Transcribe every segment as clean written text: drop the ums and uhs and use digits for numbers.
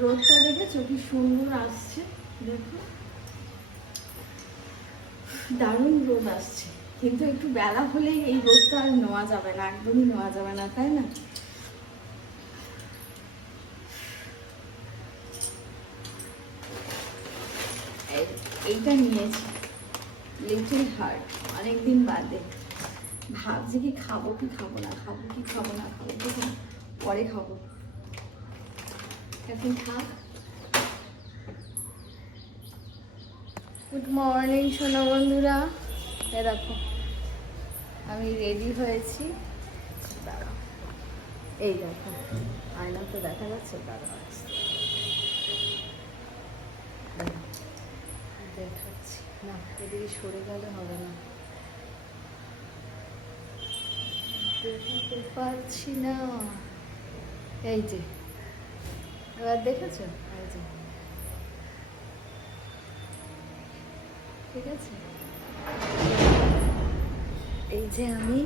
রোদটা দেখেছো কি সুন্দর আসছে, দেখো দারুণ রোদ আসছে। কিন্তু একটু বেলা হলেই এই রোদটা আর নেওয়া যাবে না, একদমই নেওয়া যাবে না, তাই না? এইটা নিয়েছি লিটল হার্ট, অনেকদিন বাদে। ভাবছি কি খাবো কি খাবো না, খাবো কি খাবো না, খাবো কি পরে খাবো, এখন থাক। গুড মর্নিং সোনা বন্ধুরা, এ দেখো আমি রেডি হয়েছি। দাঁড়াও, এই দেখো আয়না তো দেখা যাচ্ছে, দাঁড়াও দেখাচ্ছি না, এদিকে সরে গেলে হবে না, দেখাতে পারছি না। এই যে এবার দেখেছো, এই যে ঠিক আছে, এই যে আমি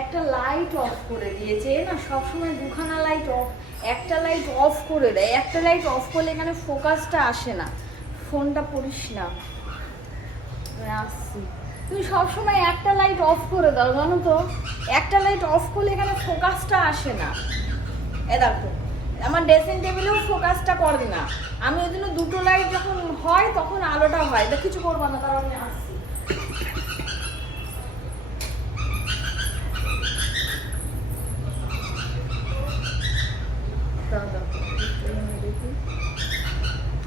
একটা লাইট অফ করে দিয়েছে না, সবসময় দুখানা লাইট অফ, একটা লাইট অফ করে দেয়, একটা লাইট অফ করলে এখানে ফোকাসটা আসে না। ফোনটা পড়িস না, আসছি। তুমি সবসময় একটা লাইট অফ করে দাও জানো তো, একটা লাইট অফ করলে এখানে ফোকাসটা আসে না। এ দেখো আমার ড্রেসিং টেবিলেও ফোকাসটা করে না, আমি ওই জন্য দুটো লাইট যখন হয় তখন আলোটা হয়। এটা কিছু করবো না, তার আমি আসছি।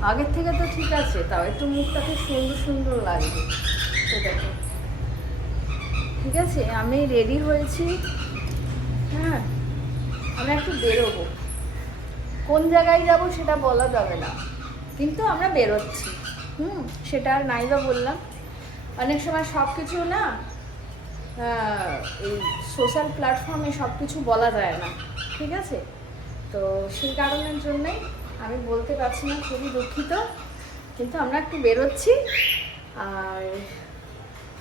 আগের থেকে তো ঠিক আছে, তাও একটু মুখটাকে সুন্দর সুন্দর লাগবে। তো দেখো ঠিক আছে, আমি রেডি হয়েছি। হ্যাঁ, আমরা একটু বেরোবো, কোন জায়গায় যাব সেটা বলা যাবে না, কিন্তু আমরা বেরোচ্ছি। সেটা আর নাইবা বললাম। অনেক সময় সব কিছু না এই সোশ্যাল প্ল্যাটফর্মে সব কিছু বলা যায় না, ঠিক আছে? তো সেই কারণের জন্যই আমি বলতে পারছি না, খুবই দুঃখিত। কিন্তু আমরা একটু বেরোচ্ছি, আর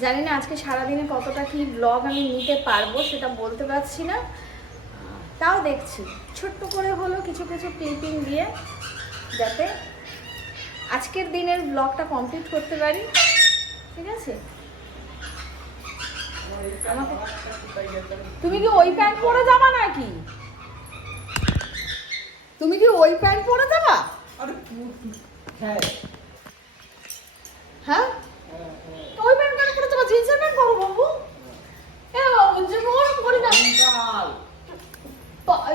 জানি না আজকে সারাদিনে কতটা কি ব্লগ আমি নিতে পারবো সেটা বলতে পারছি না, তাও দেখছি ছোট্ট করে হলো কিছু কিছু ক্লিপিং দিয়ে, যাতে আজকের দিনের ব্লগটা কমপ্লিট করতে পারি, ঠিক আছে? তুমি কি ওই প্যান্ট পরে যাবা নাকি? তুমি কি ওই প্যান্ট পরে যাবা? হ্যাঁ হ্যাঁ, ওই প্যান্ট কেন পরে যাবা? জিন্সের প্যান্ট পরো বাবু।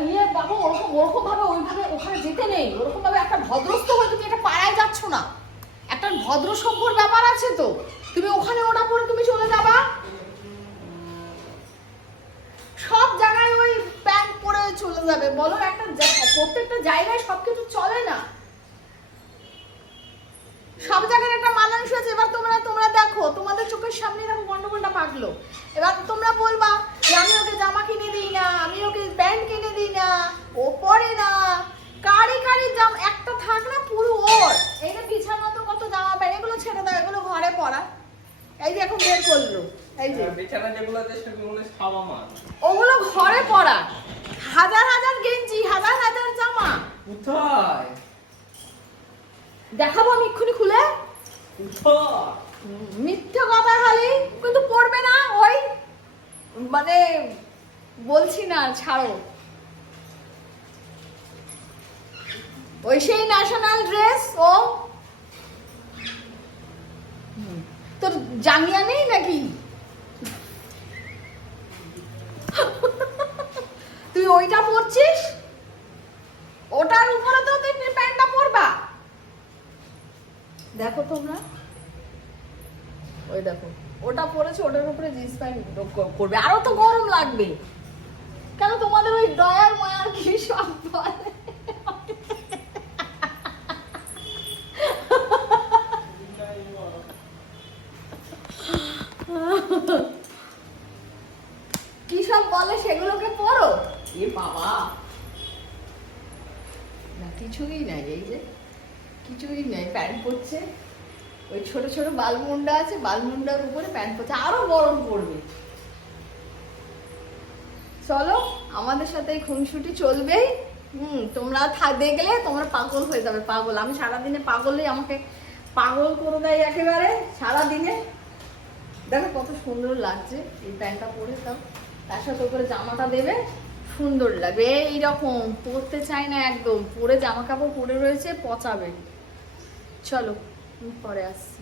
ইয়ে বাবু, ওরকম ভাবে ওইভাবে ওখানে যেতে নেই, ওরকম ভাবে একটা ভদ্রস্থ হয়ে তুমি একটা পাড়ায় যাচ্ছ না, একটা ভদ্র সভ্যর ব্যাপার আছে তো, তুমি ওখানে ওটা পরে তুমি চলে যাবা? সব জায়গায় ওই প্যান্ট পরে চলে যাবে বলো? একটা প্রত্যেকটা জায়গায় সবকিছু চলে না, সব জায়গায় একটা মানানসই আছে। এবার তোমরা দেখো, তোমাদের চোখের সামনে এরকম গন্ডগোলটা পাকলো, এবার তোমরা বলবা যে আমি ওকে জামা কিনে দিই না, আমি ওকে প্যান্ট কিনে দিই না, ও পরে না। কারি জামা একটা থাক না, পুরো ওর। এই যে বিছানা তো কত জামা প্যান্ট, এগুলো ছেড়ে দাও, এগুলো ঘরে পরা। এই যে এখন বের করলো, এই যে বিছানা যেগুলো আছে সেগুলো ছাওয়া মার, ওগুলো ঘরে পরা। হাজার হাজার গেঞ্জি, হাজার হাজার জামা কোথায় দেখাবো আমি এক্ষুনি খুলে? মিথ্যে কথা খালি, কিন্তু পড়বে না। ওই মানে বলছি না, ছাড়ো। ওই সেই ন্যাশনাল ড্রেস, ও তোর জাঙ্গিয়া নেই নাকি? তুই ওইটা পরছিস, ওটার উপরে তো তুই প্যান্টটা পরবা। দেখো তোমরা, ওই দেখো ওটা পরেছে, ওটার উপরে জিন্স প্যান্ট করবে, আরো তো গরম লাগবে। কেন তোমাদের ওই ডয়ার ময়ার কি সব বলে? কি সব বলে সেগুলোকে পরো। এ বাবা, না কিছুই নাই, এই যে কিছুই নেই, প্যান্ট পরছে। ওই ছোট ছোট বালমুন্ডা আছে, বালমুন্ডার উপরে প্যান্ট পরছে, আরো গরম পড়বে। চলো আমাদের সাথে এই খুনসুটি চলবেই। তোমরা দেখলে তোমরা পাগল হয়ে যাবে, পাগল। আমি সারাদিনে পাগলই আমাকে পাগল করে দেয় একেবারে সারাদিনে। দেখো কত সুন্দর লাগছে এই প্যান্টটা পরে, তার সাথে উপরে জামাটা দেবে, সুন্দর লাগবে। এইরকম পরতে চাই না একদম, পরে জামা কাপড় পরে রয়েছে, পচাবে। চলো পরে আসছি।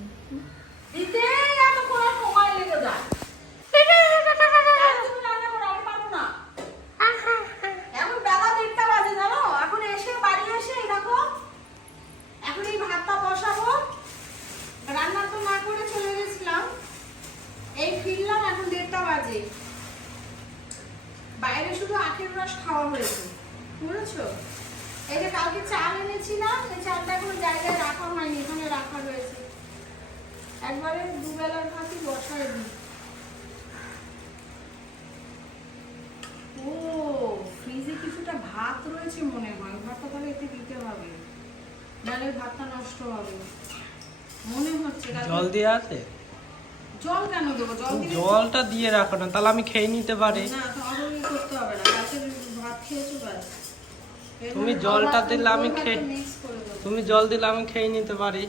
দিতে এতক্ষণ আর সময় লেগে যায়। তুমি রান্না করো, আমি পারবো না। এখন বেলা 1টা বাজে জানো। এখন এসে বাড়ি এসে দেখো এখন এই ভাতটা বসাবো। রান্না তো না করে চলে গেছিলাম, এই ফিরলাম, এখন 1:30 বাজে। বাইরে শুধু আখের রস খাওয়া হয়েছে, বুঝেছো? এই যে কালকে চাল এনেছি না, এই চালটা কোনো জায়গায় রাখা হয়নি, এখানে রাখা রয়েছে। একবারে দুবেলার ভাতই বসায় দিই। ও ফ্রিজে কিছুটা ভাত রয়েছে মনে হয়, ভাতটা তাহলে এতে দিতে হবে, নাহলে ভাতটা নষ্ট হবে মনে হচ্ছে। জল দিয়ে আছে? জল কেন দেবো? জল দিয়ে জলটা দিয়ে রাখো না, তাহলে আমি খেয়ে নিতে পারি। না, তোমাকে করতে হবে না, কালকে ভাত খেয়েছো ব্যাস। তুমি জলটা দিলে আমি খেয়ে, তুমি জল দিলে আমি খেয়ে নিতে পারি।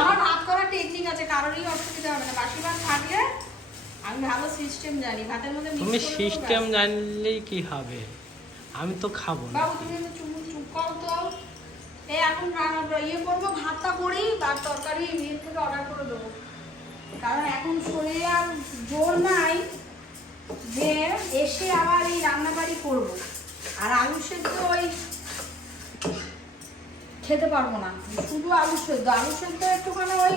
আমার ভাত করার টেকনিক আছে, কারোরই অসুবিধা হবে না। বাসি ভাত থাকলে আমি ভালো সিস্টেম জানি, ভাতের মধ্যে মিক্স করে তুমি দেবো, সিস্টেম ব্যাস। জানলেই কি হবে, আমি তো খাবো না। বাবু তুমি তো চুপ করো তো। এই এখন ইয়ে করবো, ভাতটা করি, আর তরকারি ইয়ে থেকে অর্ডার করে দেবো। কারণ এখন শরীরে আর জোর নাই যে এসে আবার এই রান্নাবাড়ি করবো। আর আলু সেদ্ধ ওই খেতে পারবো না, শুধু আলু সেদ্ধ। আলু সেদ্ধ একটুখানি ওই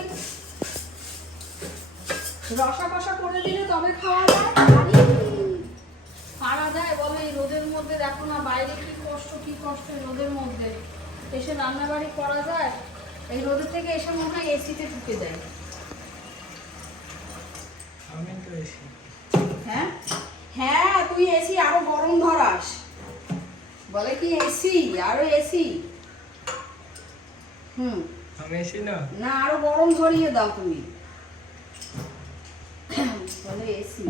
রসা কষা করে দিলে তবে খাওয়া যায়। পারা যায় বলো এই রোদের মধ্যে? দেখো না বাইরে কি কষ্ট এই রোদের মধ্যে এসে রান্নাবাড়ি করা যায়? এই রোদের থেকে এসে মনে হয় এসিতে ঢুকে যায়। আমি তো এসি। হ্যাঁ হ্যাঁ, তুই এসি আরো গরম ধরাস, বলে কি এসি আরো এসি। আমি এসি না, না আরো গরম ধরিয়ে দাও তুমি, বলে এসি।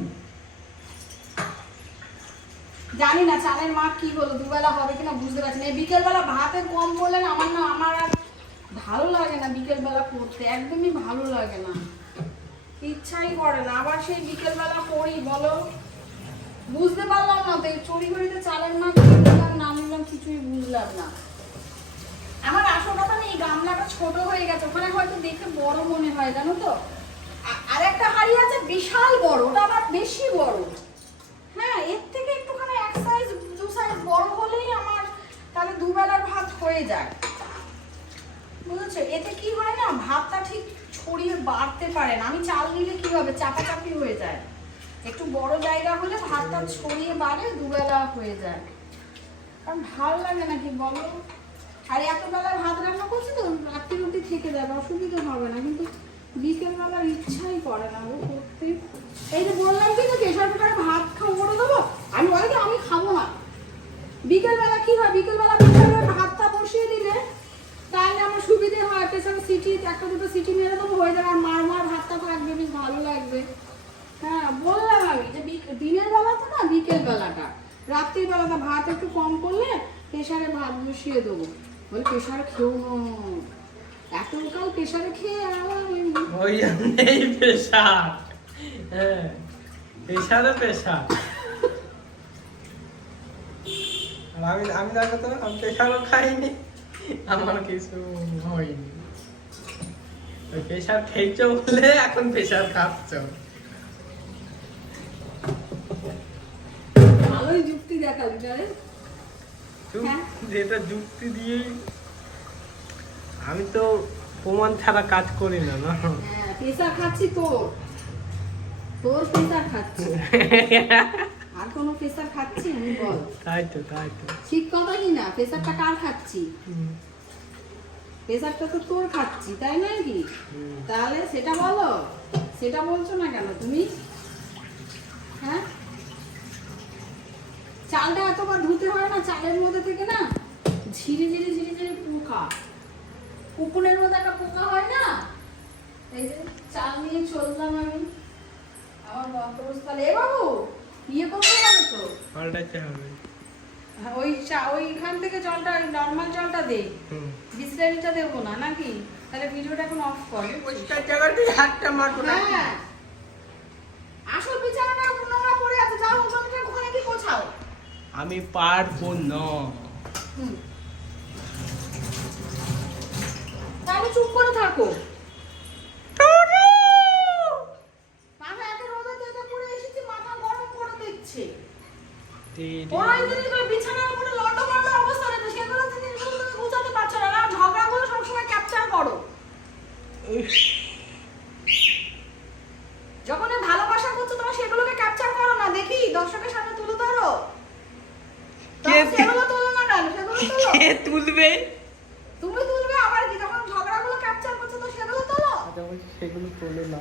জানি না চালের মাপ কি হলো, দুবেলা হবে কিনা বুঝতে পারছি না। বিকেল বেলা ভাতের কম বললেন আমার আর ভালো লাগে না বিকেল বেলা করতে, একদমই ভালো লাগে না, ইচ্ছাই করে না। আবার সেই বিকেল বেলা করি বলো, বুঝতে পারলাম না তো এই চড়ি ঘড়িতে চালের মাপ না নিলাম, কিছুই বুঝলাম না। আমার আসল কথা নেই, গামলাটা ছোট হয়ে গেছে, ওখানে হয়তো দেখে বড় মনে হয় জানো তো। আর একটা হাড়ি আছে বিশাল বড়, ওটা আবার বেশি বড়। হ্যাঁ, এর থেকে একটুখানি এক সাইজ দু সাইজ বড় হলেই আমার তাহলে দুবেলার ভাত হয়ে যায়, বুঝেছো? এতে কি হয় না, ভাতটা ঠিক ছড়িয়ে বাড়তে পারে না। আমি চাল নিলে কি হবে, চাপাচাপি হয়ে যায়। একটু বড় জায়গা হলে ভাতটা ছড়িয়ে বাড়ে, দুবেলা হয়ে যায়। কারণ ভালো লাগে নাকি বলো? আর এত বেলা ভাত রান্না করছি তো রাত্রি রুটি থেকে যাবে, অসুবিধা হবে না, কিন্তু বিকেল বেলার ইচ্ছাই করে না গো করতে। এই যে বললাম কিন্তু প্রেশার কুকারে ভাত খাবো করে দেবো, আমি বলে কি আমি খাবো না। বিকেল বেলা কি হয়, বিকেল বেলা ভাতটা বসিয়ে দিলে তাহলে আমার সুবিধে হয়, প্রেশারে সিটি একটা দুটো সিটি মেরে দেবো, হয়ে যাবে। আর মার ভাতটা থাকবে, বেশ ভালো লাগবে। হ্যাঁ বললাম আমি যে দিনের বেলা তো না, বিকেল বেলাটা, রাত্রির বেলাটা ভাত একটু কম করলে প্রেশারে ভাত বসিয়ে দেবো। বলে প্রেশারে খেও না, এতকাল প্রেশারে খেয়ে আবার ওই নেই প্রেশার। হ্যাঁ প্রেশারে প্রেশার। আর আমি দেখো তো, আমি প্রেশারও খাইনি, আমার কিছু হয়নি। ওই প্রেশার খেয়েছো বলে এখন প্রেশার খাচ্ছ। ভালোই যুক্তি দেখালি রে। যেটা যুক্তি দিয়েই, আমি তো প্রমাণ ছাড়া কাজ করি না। না হ্যাঁ প্রেশার খাচ্ছি, তোর প্রেশার খাচ্ছি, আর কোনো প্রেশার খাচ্ছি আমি বল? তাই তো ঠিক কথা কি না? প্রেশারটা কার খাচ্ছি? প্রেশারটা তো তোর খাচ্ছি, তাই নয় কি? তাহলে সেটা বলো, সেটা বলছো না কেন তুমি? হ্যাঁ চালটা এতবার ধুতে হয় না, চালের মধ্যে থেকে উকুনের মধ্যে একটা পোকা হয় না, এই যে চাল নিয়ে চললাম আমি, আমার গন্তব্যস্থলে। এ বাবু ইয়ে করতে হবে তো, পাল্টাতে হবে। হ্যাঁ, ওইখান থেকে জলটা, নর্মাল জলটা দে, বিসলারিটা দেবো না নাকি? তাহলে ভিডিওটা এখন অফ কর। পরিষ্কার জায়গাটায় হাতটা মারবো না। হ্যাঁ, আসল বিছানাটা নোংরা পড়ে আছে, যাও ওখানে কি গোছাও। আমি পারবো না। হুম, তাহলে চুপ করে থাকো। মাথা এত রোদে তেতে পড়ে এসেছি, মাথা গরম করে দিচ্ছে। ওই জিনিসগুলো বিছানার উপরে লন্ডভন্ড অবস্থা রয়েছে, সেগুলো জিনিসগুলো তুমি গুছাতে পারছো না, আর ঝগড়াগুলো সবসময় ক্যাপচার করো। যখন এই ভালোবাসা করছো তোমার, সেগুলোকে ক্যাপচার করো না, দেখি দর্শকের সামনে তুলে ধরো। সেগুলো তোলো না কেন? সেগুলো তোলো। কে তুলবে? তুমি তুলবে আবার কি? যখন ঝগড়াগুলো ক্যাপচার করছো তো সেগুলো তোলো। সেগুলো তোলো না।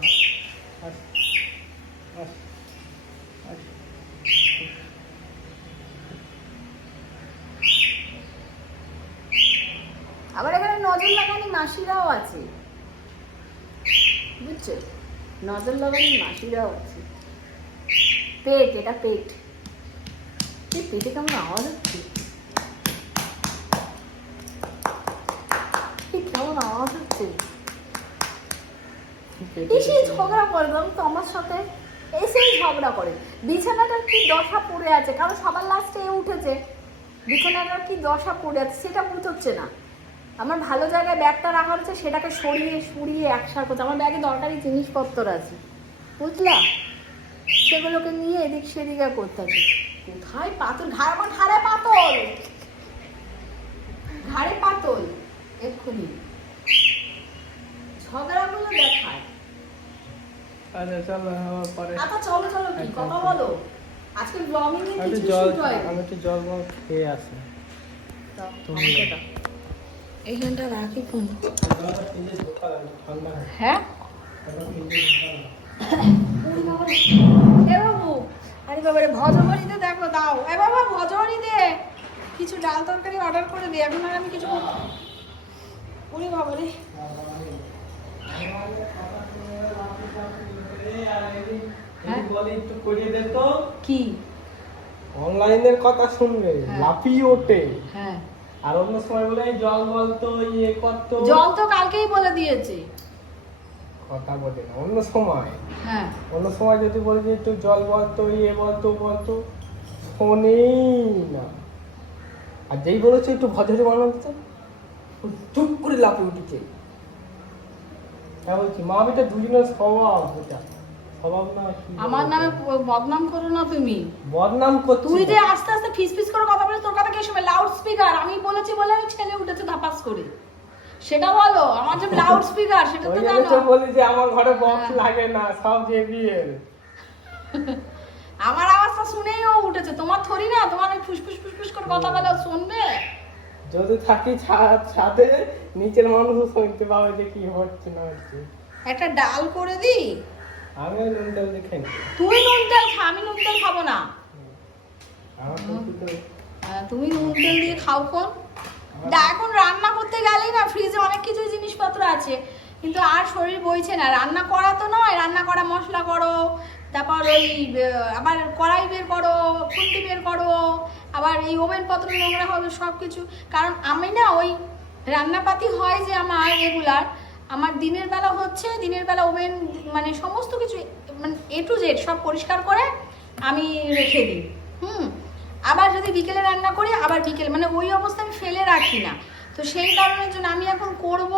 আবার এখানে নজর লাগানি মাসিরাও আছে, বুঝছো? নজর লাগানি মাসিরাও আছে। পেট, এটা পেট। পেটে কেমন আওয়াজ হচ্ছে, কেমন আওয়াজ হচ্ছে। এসে ঝগড়া করে তো আমার সাথে, এসেই ঝগড়া করে। বিছানাটার কি দশা পড়ে আছে, কারণ সবার লাস্টে এ উঠেছে, বিছানাটার কি দশা পড়ে আছে সেটা বুঝতে না। আমার ভালো জায়গায় ব্যাগটা রাখা হচ্ছে, সেটাকে সরিয়ে সরিয়ে একসাথে করছে। আমার ব্যাগে দরকারি জিনিসপত্র আছে, বুঝলা, সেগুলোকে নিয়ে এদিক সেদিকে করতে হবে। কোথায় পাতল ঘাড়, আমার ঘাড়ে পাতল, ঘাড়ে পাতল। এক্ষুনি ঝগড়াগুলো দেখায়। আচ্ছা চলো, আবার পরে। আচ্ছা চলো চলো, কি কথা বলো। আজকে ব্লগিং এ কিছু জল, শুট হয়। আমি একটু জল খেয়ে আসি। এইখানটা রাখি ফোন। ঠান্ডা। হ্যাঁ এ বাবু, আরে বাবারে ভজহরিতে দেখো দাও। এ বাবা ভজহরি দে, কিছু ডাল তরকারি অর্ডার করে দে, এখন আর আমি কিছু ওরে বাবারে। কি অনলাইনের কথা শুনবে, লাফিয়ে ওঠে। হ্যাঁ, আর অন্য সময় বলে জল বলতো, ইয়ে করতো। জল তো কালকেই বলে দিয়েছে। কথা বলে না অন্য সময়। হ্যাঁ, অন্য সময় যদি বলে যে একটু জল বলতো, ইয়ে বলতো বলতো, শোনেই না। আর যেই বলেছে একটু ভজরে বানাতে, চুপ করে লাফিয়ে উঠেছে। হ্যাঁ বলছি, মা বেটা দুজনের স্বভাব, এটা স্বভাব না। আমার নামে বদনাম করো না তুমি। বদনাম করছি তুই যে না। আস্তে আস্তে ফিস ফিস করে কথা বলে, তোর কথা কে শুনবে? লাউড স্পিকার আমি বলেছি বলে ছেলে উঠেছে ধাপাস করে, সেটা বলো। আমার যে লাউড স্পিকার সেটা তো ওই জানো। তো বলি যে আমার ঘরে বক্স লাগে না, সব জেবিএল। আমার আওয়াজটা শুনেই ও উঠেছে, তোমার থরি না, তোমার ফুসফুস ফুসফুস করে কথা বলে ও শুনবে। যদি থাকি ছাদে, নিচের মানুষও শুনতে পাবে যে কি হচ্ছে না হচ্ছে। একটা ডাল করে দি। আমি নুন তেল দিয়ে খাই না। তুই নুন তেল খা, আমি নুন তেল খাবো না। আমার কিন্তু তো তুমি নুন তেল দিয়ে খাও কোন। এখন রান্না করতে গেলেই না ফ্রিজে অনেক কিছু জিনিসপত্র আছে, কিন্তু আর শরীর বইছে না। রান্না করা তো নয়, রান্না করা মশলা করো, তারপর ওই আবার কড়াই বের করো, খুন্তি বের করো, আবার এই ওভেন পত্র নোংরা হবে সব কিছু। কারণ আমি না ওই রান্নাপাতি হয় যে আমার রেগুলার, আমার দিনের বেলা হচ্ছে, দিনের বেলা ওভেন মানে সমস্ত কিছু মানে এ টু জেড সব পরিষ্কার করে আমি রেখে দিই। আবার যদি বিকেলে রান্না করি, আবার বিকেলে, মানে ওই অবস্থা আমি ফেলে রাখি না। তো সেই কারণের জন্য আমি এখন করব,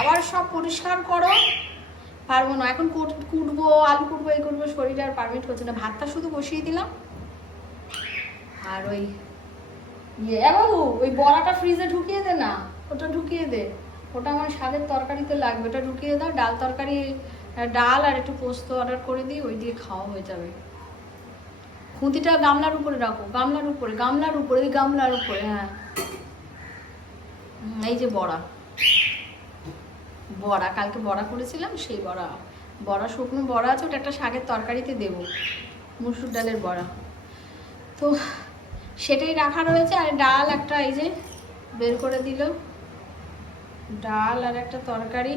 আবার সব পরিষ্কার করো, পারবো না এখন। কুটবো, আলু কুটবো, এই করবো, শরীরে আর পারমিট করছে না। ভাতটা শুধু বসিয়ে দিলাম। আর ওই বাবু, ওই বড়াটা ফ্রিজে ঢুকিয়ে দে না, ওটা ঢুকিয়ে দে, ওটা আমার স্বাদের তরকারিতে লাগবে, ওটা ঢুকিয়ে দাও। ডাল তরকারি, ডাল আর একটু পোস্ত অর্ডার করে দিই, ওই দিয়ে খাওয়া হয়ে যাবে। খুঁতিটা গামলার উপরে রাখো, গামলার উপরে, গামলার উপরে, ওই গামলার উপরে। হ্যাঁ, এই যে বড়া, বড়া কালকে বড়া করেছিলাম, সেই বড়া, বড়া শুকনো বড়া আছে, ওটা একটা শাকের তরকারিতে দেবো, মুসুর ডালের বড়া। তো সেটাই রাখা রয়েছে। আর ডাল একটা এই যে বের করে দিল, ডাল আর একটা তরকারি।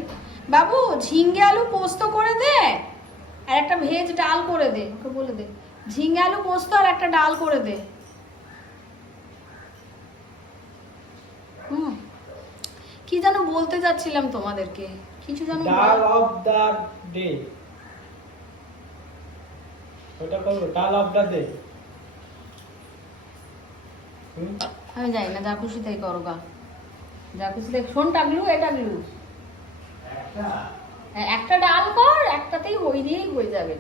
বাবু ঝিঙ্গে আলু পোস্ত করে দে, আর একটা ভেজ ডাল করে দে, ওকে বলে দে ঝিঙ্গে আলু পোস্ত আর একটা ডাল করে দে। হুম, কি যেন বলতে যাচ্ছিলাম তোমাদেরকে, কিছু যেন ডাল অফ দা ডে, ওটা করবো ডাল অফ দা ডে। আমি জানি না, যা খুশি তাই করো গা, যা খুশি তাই। শোন টাগলু, এ টাগলু, একটা ডাল কর, একটাতেই হয়ে দিয়েই হয়ে যাবে,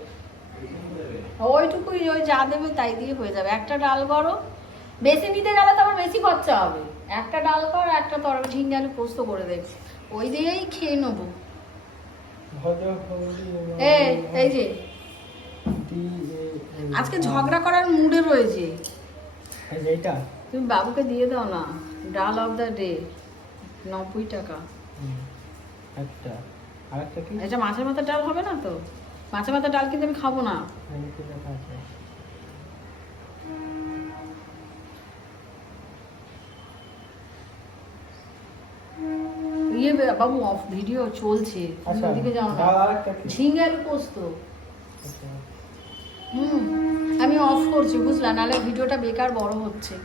ওইটুকুই, ওই যা দেবে তাই দিয়ে হয়ে যাবে। একটা ডাল করো, বেশি নিতে গেলে তো আবার বেশি খরচা হবে। একটা ডাল কর, একটা তরকারি ঝিঙ্গে আলু পোস্ত করে দে, ওই দিয়েই খেয়ে নেবো। এই যে আজকে ঝগড়া করার মুডে রয়েছে, এইটা তুমি বাবুকে দিয়ে দাও না। ডাল অফ দ্য ডে 90 টাকা। একটা আর একটা কি এটা মাছের মাথার ডাল হবে না তো? মাছের মাথার ডাল কিন্তু আমি খাবো না। ইয়ে বাবু, অফ ভিডিও চলছে, তুমি ওদিকে যাও না। ঝিঙ্গে আলু পোস্ত। আমি অফ করছি বুঝলা, নাহলে ভিডিওটা বেকার বড় হচ্ছে।